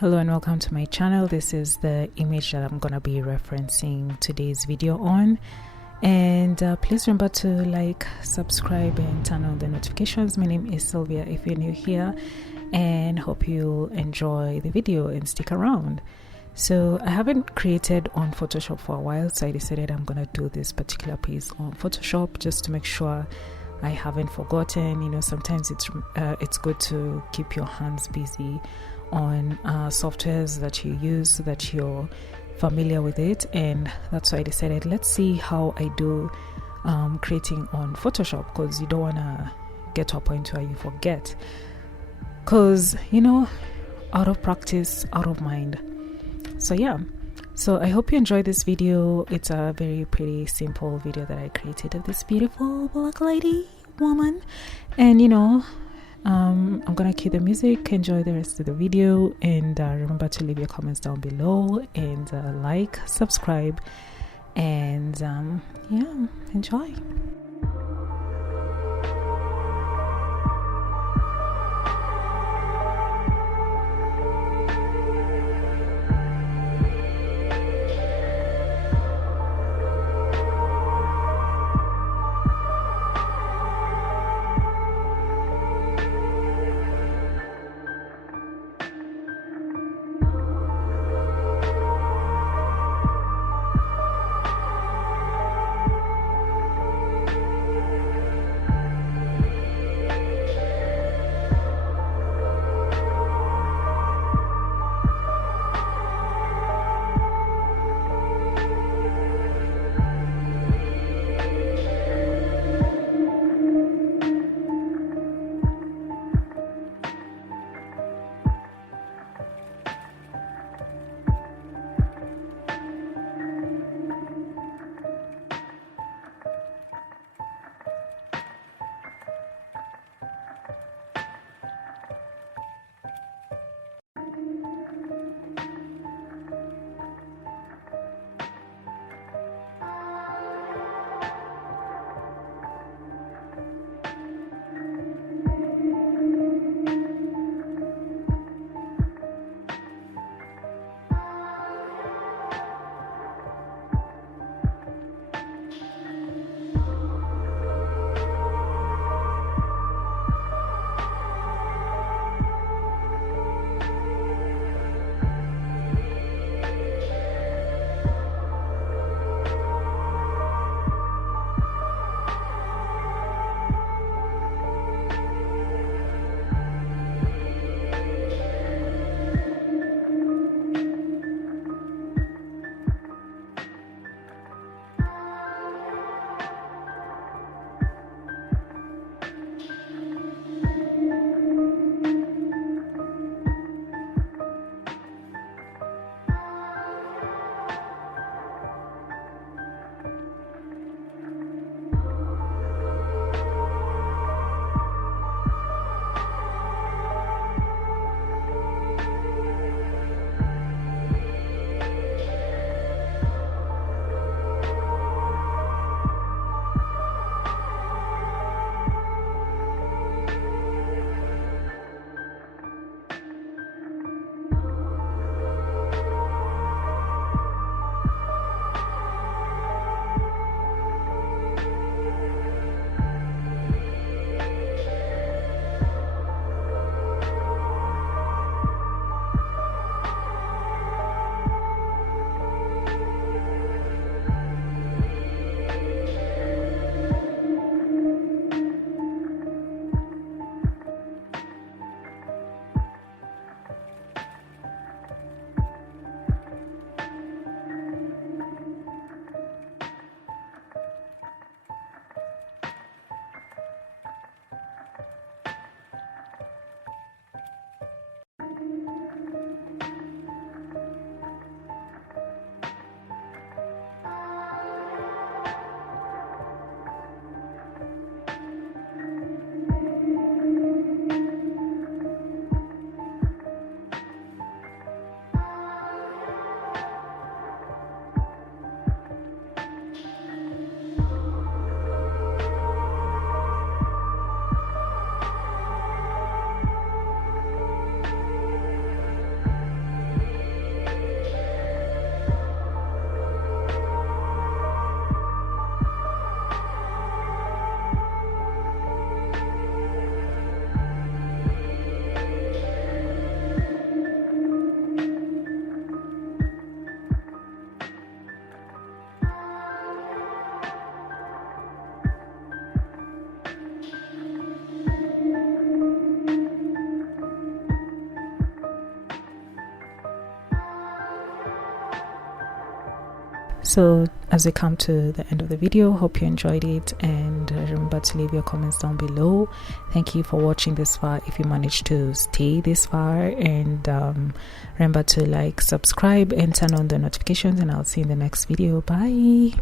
Hello and welcome to my channel. This is the image that I'm gonna be referencing today's video on, and please remember to like, subscribe and turn on the notifications. My name is Sylvia if you're new here, and hope you enjoy the video and stick around. So I haven't created on Photoshop for a while, so I decided I'm gonna do this particular piece on Photoshop just to make sure I haven't forgotten. You know, sometimes it's good to keep your hands busy on softwares that you use so that you're familiar with it, and that's why I decided let's see how I do creating on Photoshop, because you don't want to get to a point where you forget, because you know, out of practice, out of mind. So yeah, so I hope you enjoy this video. It's a very pretty simple video that I created of this beautiful black lady woman, and you know, I'm gonna cue the music. Enjoy the rest of the video, and remember to leave your comments down below, and like, subscribe, and yeah, enjoy. So as we come to the end of the video, hope you enjoyed it, and remember to leave your comments down below. Thank you for watching this far, if you managed to stay this far, and remember to like, subscribe, and turn on the notifications, and I'll see you in the next video. Bye.